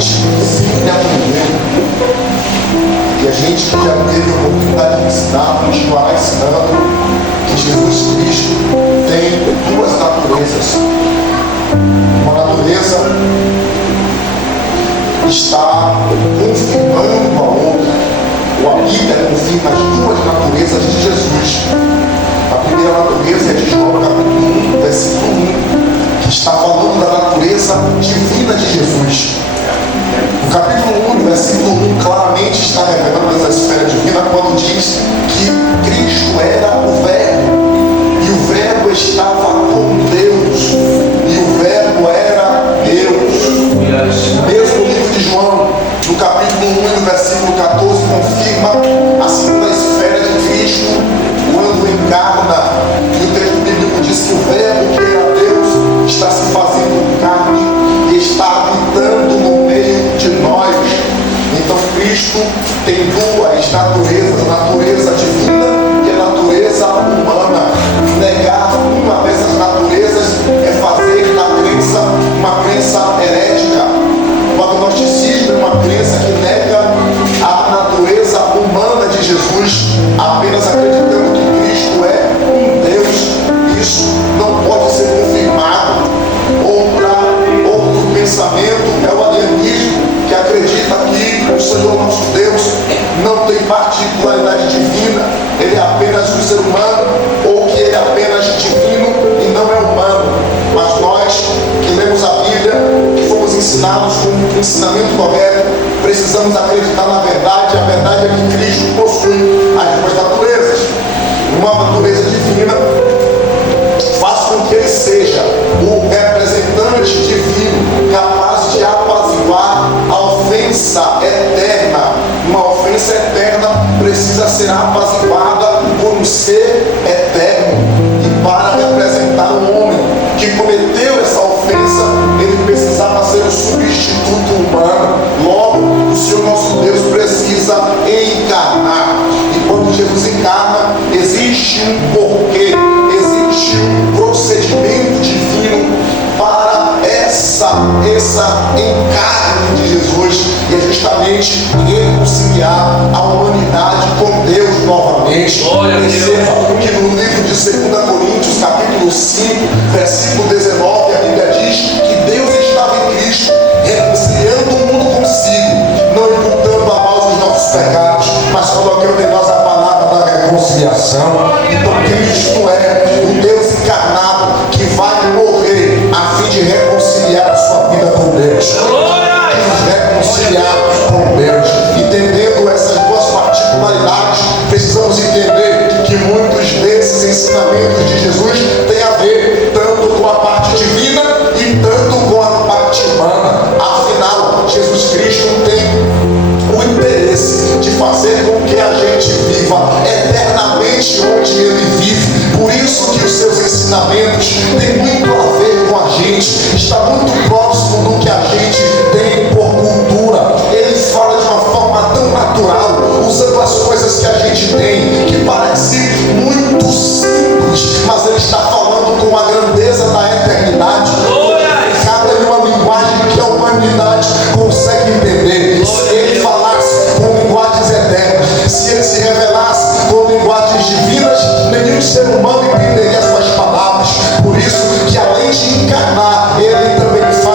gente sempre aprendendo. E a gente que já teve a oportunidade de ensinar, continuará ensinando, que Jesus Cristo tem duas naturezas. Uma natureza está confirmando a outra. A Bíblia confirma as duas naturezas de Jesus. A primeira natureza é de João capítulo 1, versículo 1, que está falando da natureza divina de Jesus. No capítulo 1, versículo 1, claramente está revelando essa esfera divina quando diz que Cristo era o Verbo, e o Verbo estava com Deus, e o Verbo era Deus. Mesmo livro de João, no capítulo 1, no versículo 14, confirma a segunda esfera de Cristo, quando encarna, e o texto bíblico diz que o Verbo, que era Deus, está se fazendo carne e está habitando no meio de nós. Então Cristo tem duas naturezas, a natureza divina e a natureza humana. Negar uma dessas naturezas é fazer da crença uma crença herética. O agnosticismo é uma crença que nega a natureza humana de Jesus, apenas acreditando que Cristo é um Deus. Isso não pode ser confirmado. Outro pensamento é o arianismo, que acredita que o Senhor nosso Deus não tem particularidade divina, ele é apenas um ser humano, ou que ele é apenas divino e não é humano. Mas nós que lemos a Bíblia, que fomos ensinados com o ensinamento correto, precisamos acreditar na verdade. A verdade é que Cristo possui as duas naturezas. Uma natureza divina faz com que ele seja o representante divino, capaz de apaziguar a ofensa eterna. Uma ofensa eterna precisa ser apaziguada por um ser eterno. E para representar um homem que cometeu essa ofensa, ele precisava ser o substituto humano. Logo, o Senhor nosso Deus precisa encarnar. E quando Jesus encarna, existe um porquê, existe um procedimento divino para essa encarne de Jesus, e é justamente reconciliar a humanidade com Deus novamente. Perceba que no livro de 2 Coríntios, capítulo 5, versículo 19, a Bíblia diz que Deus estava em Cristo, reconciliando o mundo consigo, não imputando a nós os nossos pecados, mas colocando em nós a palavra da reconciliação. Então Cristo é o Deus encarnado que vai morrer a fim de reconciliar a sua vida com Deus, nos reconciliar com Deus. Entendendo essas duas particularidades, precisamos entender que muitos desses ensinamentos de Jesus têm a ver tanto com a parte divina e tanto com a parte humana. Afinal, Jesus Cristo tem o interesse de fazer com que a gente viva eternamente onde ele vive. Por isso que os seus ensinamentos têm muito a ver com a gente, está muito próximo do que a gente tem por cultura. Ele fala de uma forma tão natural, usando as coisas que a gente tem, que parece muito simples, mas ele está falando com a grandeza da eternidade, cada em uma linguagem que a humanidade consegue entender. Se ele falasse com linguagens eternas, se ele se revelasse com linguagens divinas, nenhum ser humano entenderia suas palavras. Por isso que além de encarnar, ele também faz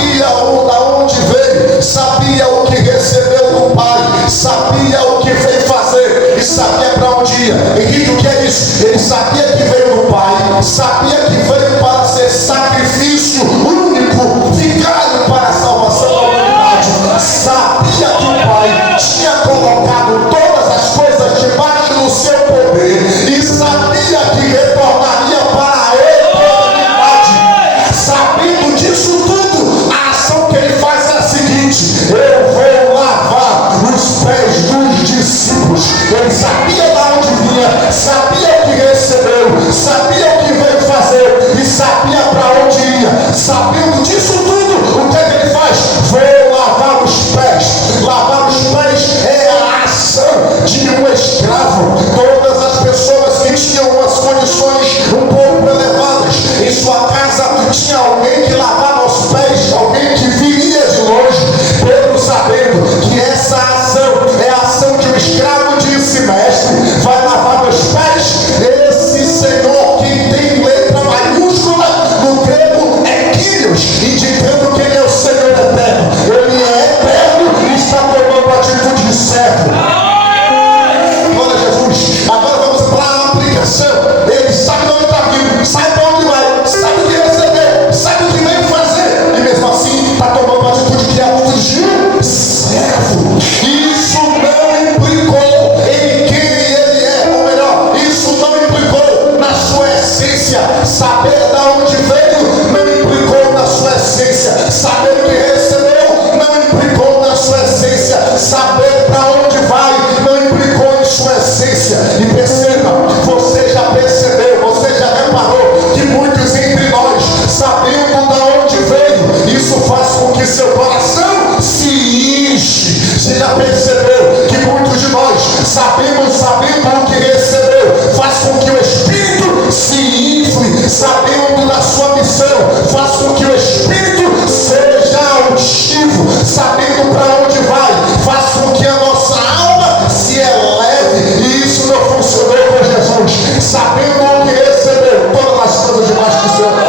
sabia da onde veio, sabia o que recebeu do Pai, sabia o que veio fazer e sabia para onde ia. Henrique, o que é isso? Ele sabia que veio do Pai, sabia que veio para ser sacrifício único, vicário para a salvação da humanidade, sabia que o Pai tinha colocado todas as coisas debaixo do seu poder e sabia que retornaria para a eternidade. Sabendo disso tudo, a ação que ele faz é a seguinte: eu vou lavar os pés dos discípulos. Ele sabia de onde vinha, sabia o que recebeu, sabia o que veio fazer e sabia para onde ia. Sabendo disso tudo, o que é que ele faz? Vou lavar os pés. Lavar os pés é a ação de um escravo. Todas as pessoas que tinham umas condições um pouco elevadas em sua casa, tinha alguém que lavava os pés, alguém que viria de longe. Pedro, sabendo que essa ação é a ação de um escravo, disse: mestre, vai lavar meus pés? Esse Senhor, que tem letra maiúscula no grego, é Kyrios, indicando que ele é o Senhor eterno. Ele é eterno e está tomando atitude de servo. Glória a Jesus. Agora vamos para a aplicação. Ele sabe de onde está vindo, sabe para onde vai, sabe o que receber, sabe o que veio fazer, e mesmo assim está tomando uma atitude que é a atitude de um servo. Isso não implicou em quem ele é, ou melhor, isso não implicou na sua essência. Saber de onde veio não implicou na sua essência. Saber o que recebeu não implicou na sua essência. Saber para onde vai não implicou em sua essência. E perceba, você já percebeu, você já reparou que muitos entre nós, sabendo de onde veio, isso faz com que seu coração se enche. Você já percebeu que muitos de nós, sabendo o que recebeu, faz com que o Espírito se infle, sabendo da sua missão, faz com que o Espírito seja altivo, sabendo para onde vai, faz com que a nossa alma se eleve. E isso não funcionou com Jesus. Sabendo o que recebeu, todas as coisas debaixo do seu poder,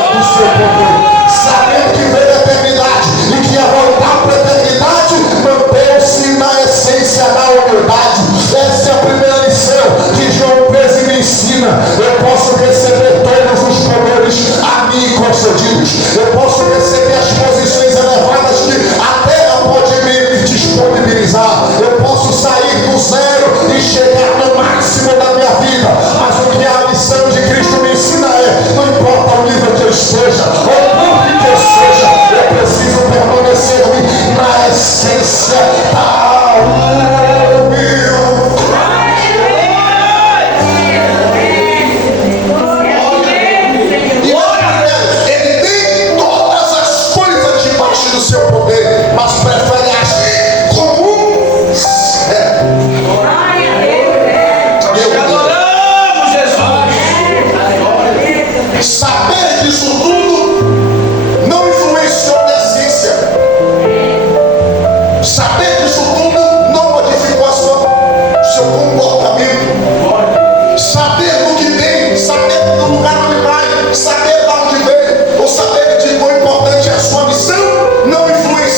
sabendo que veio a eternidade e que ia voltar para a eternidade, manteve-se na essência da humildade. Essa é a primeira lição que João 13 me ensina. Eu posso receber todos os poderes a mim concedidos, eu posso receber as posições elevadas que a terra pode me disponibilizar, eu posso sair do zero e chegar no máximo da minha vida, mas o que a missão de Cristo me ensina é: não importa o nível que eu esteja, ou o que eu seja, eu preciso permanecer na essência da humildade. Ele tem todas as coisas debaixo do seu poder, mas prefere agir como um servo. Saber disso tudo não influenciou na essência. Saber disso tudo não modificou seu comportamento. Saber do que tem, saber do lugar onde vai, saber de onde veio, ou saber de quão importante é a sua missão, não influenciou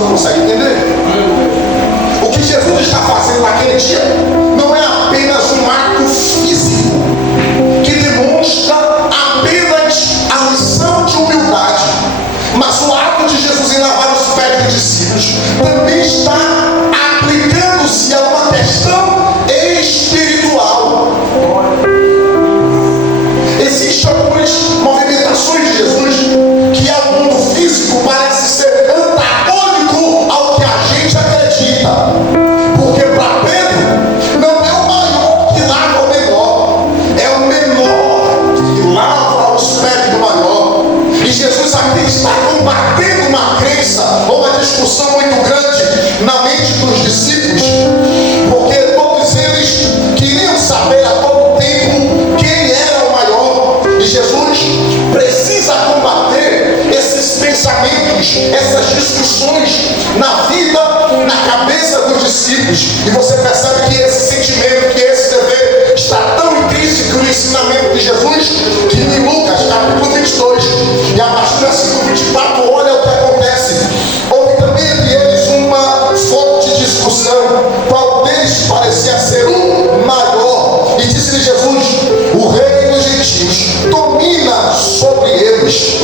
pessoa não consegue entender. O que Jesus está fazendo naquele dia não é apenas um ato físico que demonstra apenas a lição de humildade, mas o ato de Jesus em lavar os pés dos discípulos também está aplicando-se a uma questão espiritual. Existem algumas movimentações de Jesus que ao mundo físico parece ser antagônico ao que a gente acredita. Porque para Pedro não é o maior que lava o menor, é o menor que lava os pés do maior. E Jesus aqui está combatendo uma crença ou uma discussão muito grande na mente dos discípulos, porque todos eles queriam saber a todo tempo quem era o maior. E Jesus precisa combater esses pensamentos, essas discussões na vida, na cabeça dos discípulos. E você percebe que esse sentimento, que esse dever está tão intrínseco no ensinamento de Jesus, que em Lucas capítulo 22 e a partir do versículo 24, olha o que acontece. Houve também entre eles uma forte discussão, qual deles parecia ser o maior. E disse-lhe Jesus: o reino dos gentios domina sobre eles,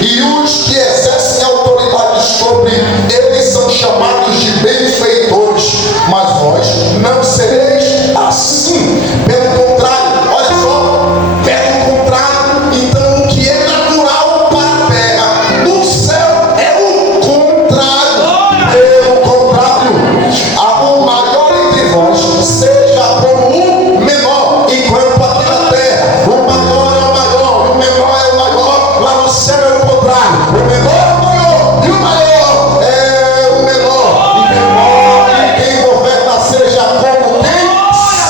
e os que exercem autoridade sobre eles são chamados de benfeitores, mas vós não sereis assim. Pelo contrário, olha só, pelo contrário, então o que é natural para a terra, no céu é o contrário. Pelo contrário, o maior entre vós seja como o menor, enquanto aqui na terra o maior é o maior, o menor é o maior, lá no céu é o contrário. O menor é o maior e o maior é o menor. E quem governa seja como quem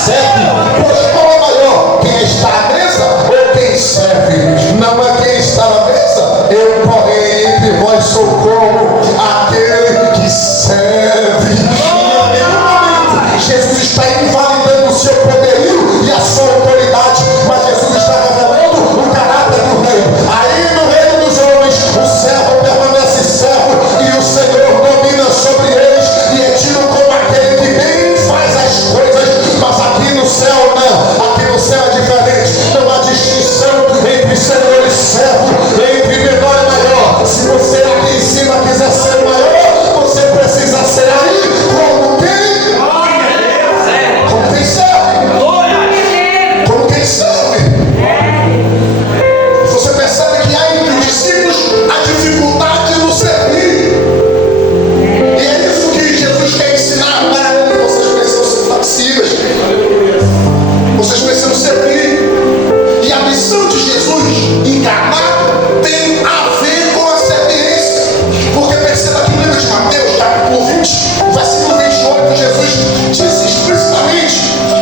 serve. Pois qual é maior? Quem está à mesa ou quem serve? Não é quem está na mesa. Eu, porém, entre vós sou como aquele que serve. E em nenhum momento Jesus está invalidando o seu poderio e a sua autoridade, mas Jesus está revelando o caráter do reino. Aí no reino dos homens, o servo permanece servo e o Senhor domina sobre eles e é tido como aquele que bem faz as coisas. Mas aqui no céu não, aqui no céu é diferente. Não há distinção entre Senhor e servo, entre menor e maior. Se você aqui em cima quiser ser o maior, você precisa ser aí como quem? Como quem serve. Como quem serve. Você percebe que há entre os discípulos a dificuldade no servir. E é isso que Jesus quer ensinar para eles. Vocês precisam ser flexíveis. Vocês precisam servir. E a missão de Jesus encarnado tem a ver com a serviência. Porque perceba que no livro de Mateus, capítulo 20, o versículo 28, Jesus diz explicitamente: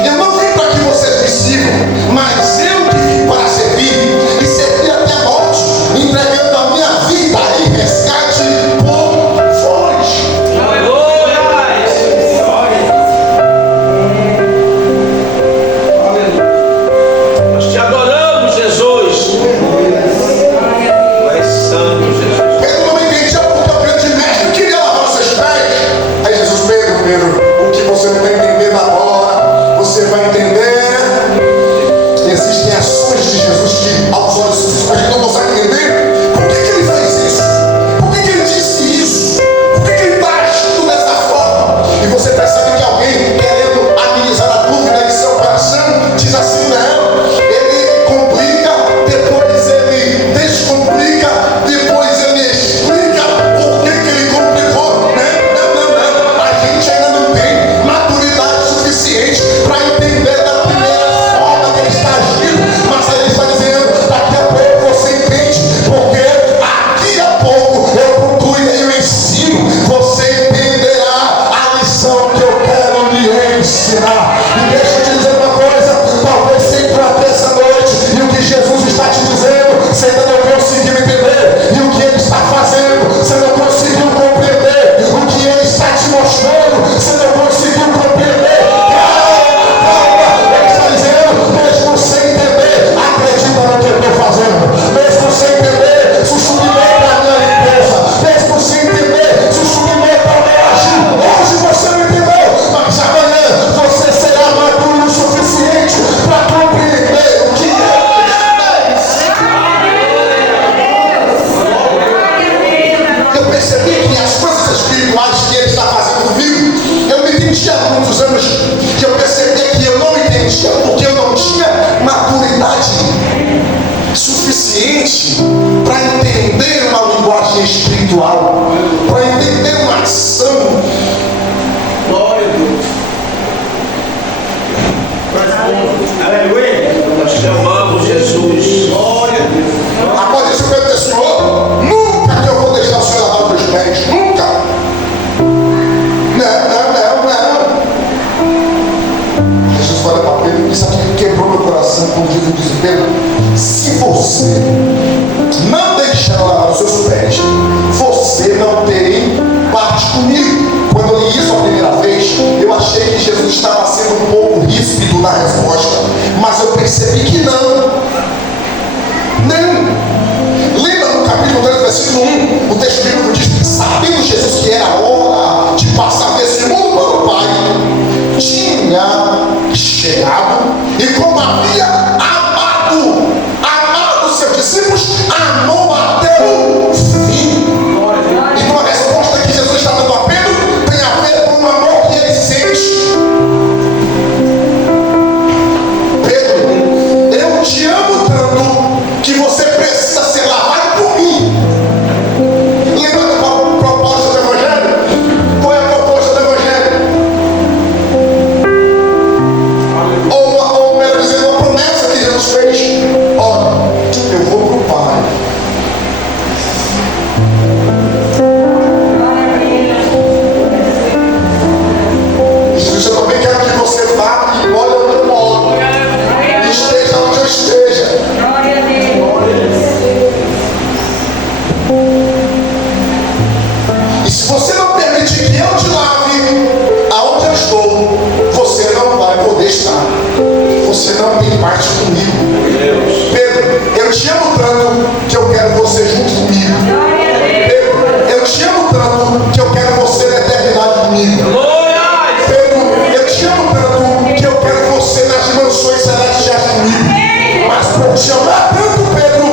eu não vim para que vocês me sigam, mas eu que vim para servir e servir até a morte, entregando a minha vida em resgate por vós. Nós te adoramos, Jesus. Tu és santo, Jesus. Pedro não entendia porque o grande mestre queria lavar os seus pés. Aí Jesus: Pedro, o que você não está entendendo agora, você vai entender. Existem ações de Jesus que aos olhos a gente não consegue entender. Por que percebi que as coisas espirituais que Ele está fazendo comigo, eu não entendia há muitos anos, que eu percebi que eu não entendia porque eu não tinha maturidade suficiente para entender uma linguagem espiritual, para entender uma ação. Glória a Deus. Aleluia. Nós te amamos, Jesus. Glória a Deus. Após isso, Pedro disse: Senhor, nunca que eu vou deixar o Senhor lavar os meus pés, nunca. Não. Jesus olha para Pedro, isso aqui quebrou meu coração quando Jesus disse: Pedro, se você não deixar lavar os seus pés, você não tem parte comigo. Quando eu li isso a primeira vez, eu achei que Jesus estava sendo um pouco ríspido na resposta, mas eu percebi que não. Lembra no capítulo 3, versículo 1, o texto bíblico diz que, sabendo Jesus que era hora de passar desse mundo para o Pai, tinha chegado e, como havia amado seus discípulos, amou até o fim. Então a resposta que Jesus está dando a Pedro tem a ver com o amor que ele sente. Pedro, eu te amo tanto que você precisa ser lavado por mim. Lembra da proposta do Evangelho? Qual é a proposta do Evangelho? Ou melhor dizendo, uma promessa que Jesus fez. Olha, eu vou para o Pai. Jesus, eu também quero que você vá e olhe onde eu moro. Esteja onde eu esteja. E se você não permitir que eu te lave aonde eu estou, você não vai poder estar. Você não tem parte comigo. Pedro, eu te amo tanto que eu quero você junto comigo. Pedro, eu te amo tanto que eu quero você na eternidade comigo. Pedro, eu te amo tanto que eu quero você nas mansões celestiais comigo. Mas por te amar tanto, Pedro,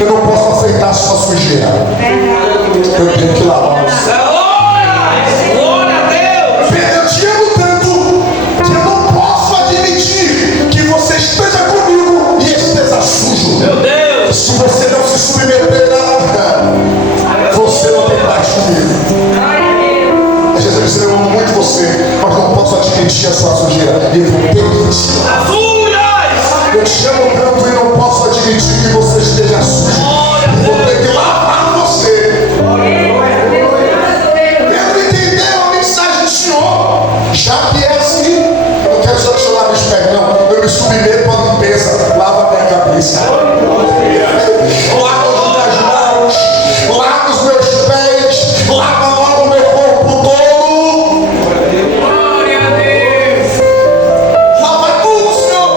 eu não posso aceitar sua sujeira. Eu tenho que lavar você. Glória a Deus. Pedro, eu te amo tanto que eu não posso admitir que você esteja comigo e esteja sujo. Meu Deus. Se você não se submeter a você não tem parte comigo. Jesus disse: eu amo muito você, mas não posso admitir a sua sujeira. Eu vou permitir. Eu te amo tanto e não posso admitir que você esteja sujo. Vou ter que lavar você. Pedro entendeu a mensagem do Senhor. Já que é assim, eu não quero só que o Senhor lave os pés, não. Eu me submeto à limpeza. Lava a minha cabeça. Lava os meus mãos. Lava os meus pés. Lava o meu corpo todo. Lava tudo, Senhor.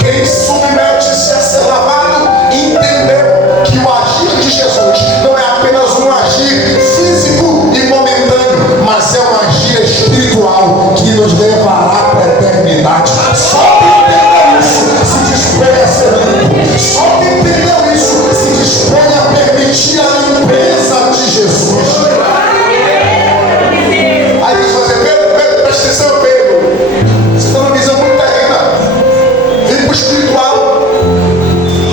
Quem submete-se a ser lavado entendeu que o agir de Jesus não é apenas um agir físico e momentâneo, mas é um agir espiritual que nos levará para a eternidade. Só quem entendeu isso se dispõe a ser limpo. Só quem entendeu isso se dispõe a permitir a limpeza de Jesus. Aí Deus vai dizer: Pedro, presta atenção, Pedro. Você está numa visão muito terrena. Vem para o espiritual.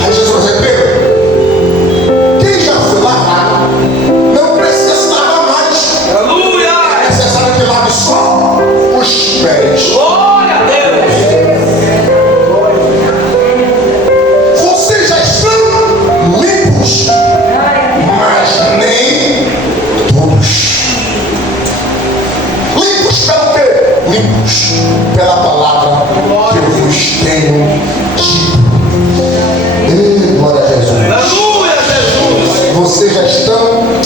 Aí Jesus vai dizer: Pedro, quem já foi lavado não precisa se lavar mais. Aleluia. É necessário que lave só os pés. Glória a Deus. Vocês já estão limpos, mas nem todos. Limpos pelo quê? Limpos pela palavra que eu vos tenho dito. Ei, glória a Jesus. Aleluia, Jesus. Vocês já estão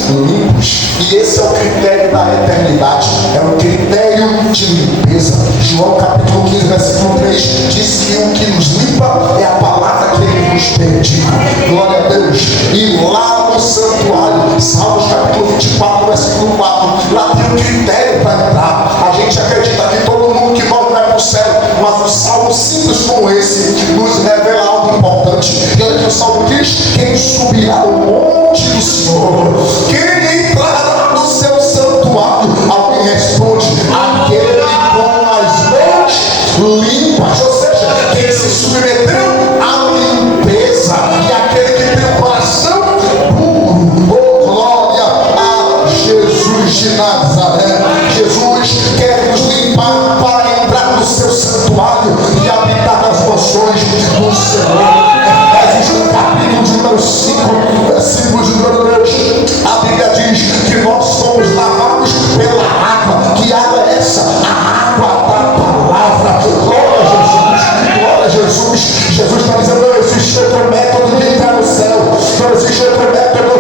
limpos. E esse é o critério da eternidade. É o critério de limpeza. João capítulo 15, versículo 3 diz que o que nos limpa é a palavra que ele nos pediu. Glória a Deus. E lá no santuário, Salmos capítulo 24, versículo 4, lá tem um critério para entrar. A gente acredita que todo mundo que morre vai para o céu, mas um salmo simples como esse nos revela algo importante. E olha que o salmo diz: quem subirá ao monte do Senhor? Senhor. Quem entrará no seu santuário? Alguém responde: aquele com as mãos limpas. Ou seja, quem se submeteu à limpeza, e aquele que tem o coração puro. Oh, glória a Jesus de Nazaré. Jesus quer nos limpar para entrar no seu santuário e habitar nas moções do Senhor. Efésios no capítulo de número 5, versículo de número 2, a Bíblia diz que nós somos lavados pela água. Que água é essa? A água da palavra. Glória a Jesus, glória a Jesus. Jesus está dizendo: não existe outro método de entrar no céu, não existe outro método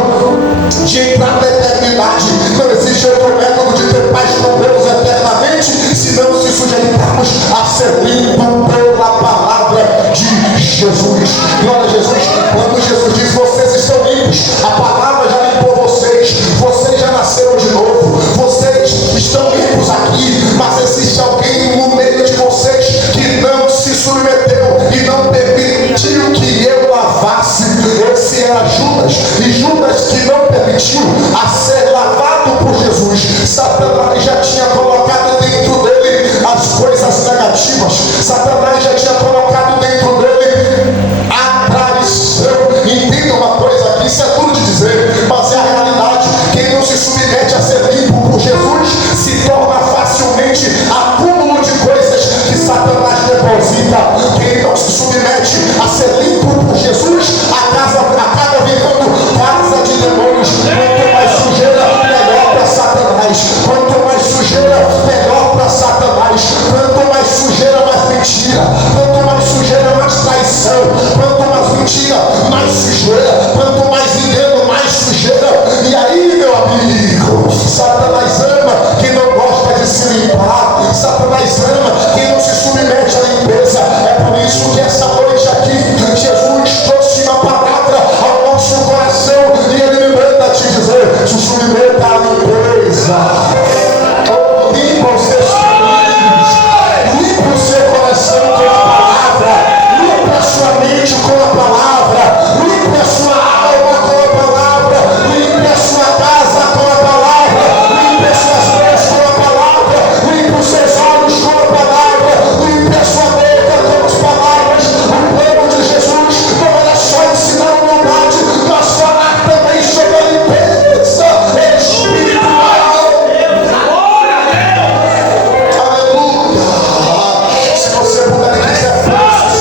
de entrar na eternidade, não existe outro método de ter paz com Deus eternamente, se não se sujeitarmos a ser limpo pela palavra de Jesus. Glória a Jesus. Quando Jesus diz: vocês estão limpos, a palavra já limpou vocês, vocês já nasceram de novo, vocês estão limpos aqui, mas existe alguém no meio de vocês que não se submeteu e não permitiu que eu lavasse. Esse era Judas, e Judas, que não permitiu a ser lavado por Jesus, Satanás já tinha colocado dentro dele as coisas negativas, Satanás já tinha colocado dentro dele a traição. Entenda uma coisa aqui, isso é duro de dizer, mas é a realidade. Quem não se submete a ser limpo por Jesus se torna facilmente acúmulo de coisas que Satanás deposita. Quem não se submete a ser limpo por Jesus acaba virando casa de demônios. Quanto mais sujeira, melhor para Satanás. Quanto mais sujeira, melhor para Satanás. Quanto mais sujeira, mais mentira. Quanto mais sujeira, mais traição. Quanto mais mentira, mais sujeira. Quanto mais engano, mais sujeira. E aí, meu amigo, Satanás ama quem não gosta de se limpar. Satanás ama quem não se submete à limpeza. É por isso que essa noite aqui Jesus trouxe uma palavra ao nosso coração, e Ele me manda te dizer: se submeta à limpeza. Oh, limpa os seus caminhos, limpa o seu coração com a palavra, limpa a sua mente com a palavra, limpa a sua alma com a palavra, limpa a sua casa com a palavra, limpa as suas mãos com a palavra, limpa os seus olhos com a palavra, limpa a sua boca com as palavras. O plano de Jesus não era só ensinar a verdade, mas falar também sobre a limpeza espiritual. Aleluia! Se você puder dizer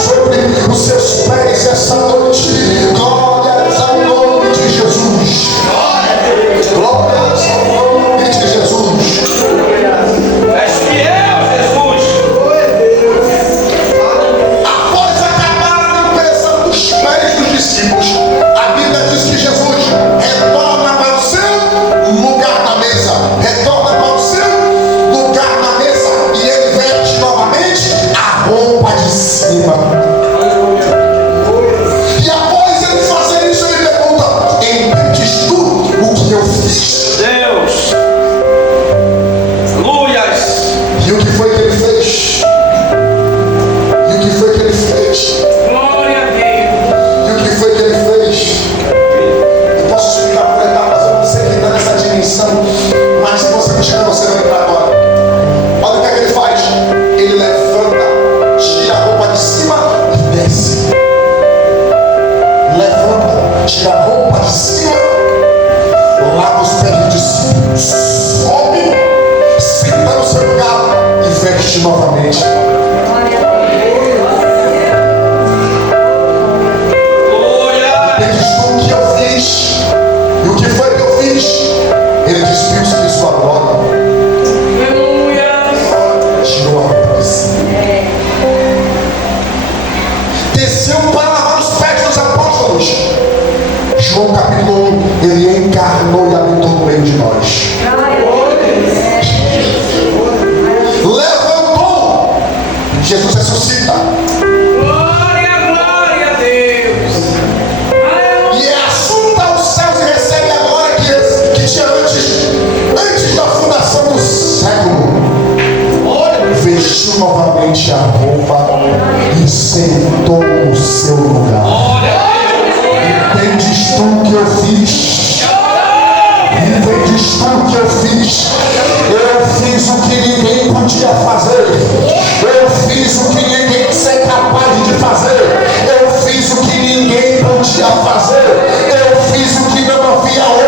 sobre os seus pés essa noite, glórias ao nome de Jesus. Glórias ao nome de Jesus. És fiel, Jesus. Após acabar a limpeza dos pés dos discípulos, a Bíblia diz que Jesus retorna para o seu lugar na mesa, retorna para o seu lugar na mesa, e ele veste novamente a roupa de cima. E após ele fazer isso, ele pergunta: entendes tu o que eu fiz? Deus. Aleluias. E o que foi que ele fez? E o que foi que ele fez? Glória a Deus. E o que foi que ele fez? Eu posso explicar por etapas, eu não sei quem está nessa dimensão, mas se você me chama, você vai entrar agora. Olha o que é que ele faz. Ele levanta, tira a roupa de cima e desce. Levanta, tira a roupa de cima, lava os pés dos discípulos, sobe, senta no seu lugar e veste novamente. Glória. Entendes tu o que eu fiz? E o que foi que eu fiz? Ele despiu-se de sua glória, Aleluia. tirou a roupa de cima, desceu para lavar os pés dos apóstolos. João capítulo 1, ele encarnou e habitou no meio de nós. Levantou, Jesus ressuscita, Glória, glória a Deus. e é assunto aos céus e recebe a glória que tinha antes da fundação do século. Vestiu novamente a roupa e sentou no seu lugar. Glória a Deus. Entendes tu o que eu fiz? que eu fiz. Eu fiz o que ninguém podia fazer. Eu fiz o que ninguém é capaz de fazer. Eu fiz o que ninguém podia fazer. Eu fiz o que não havia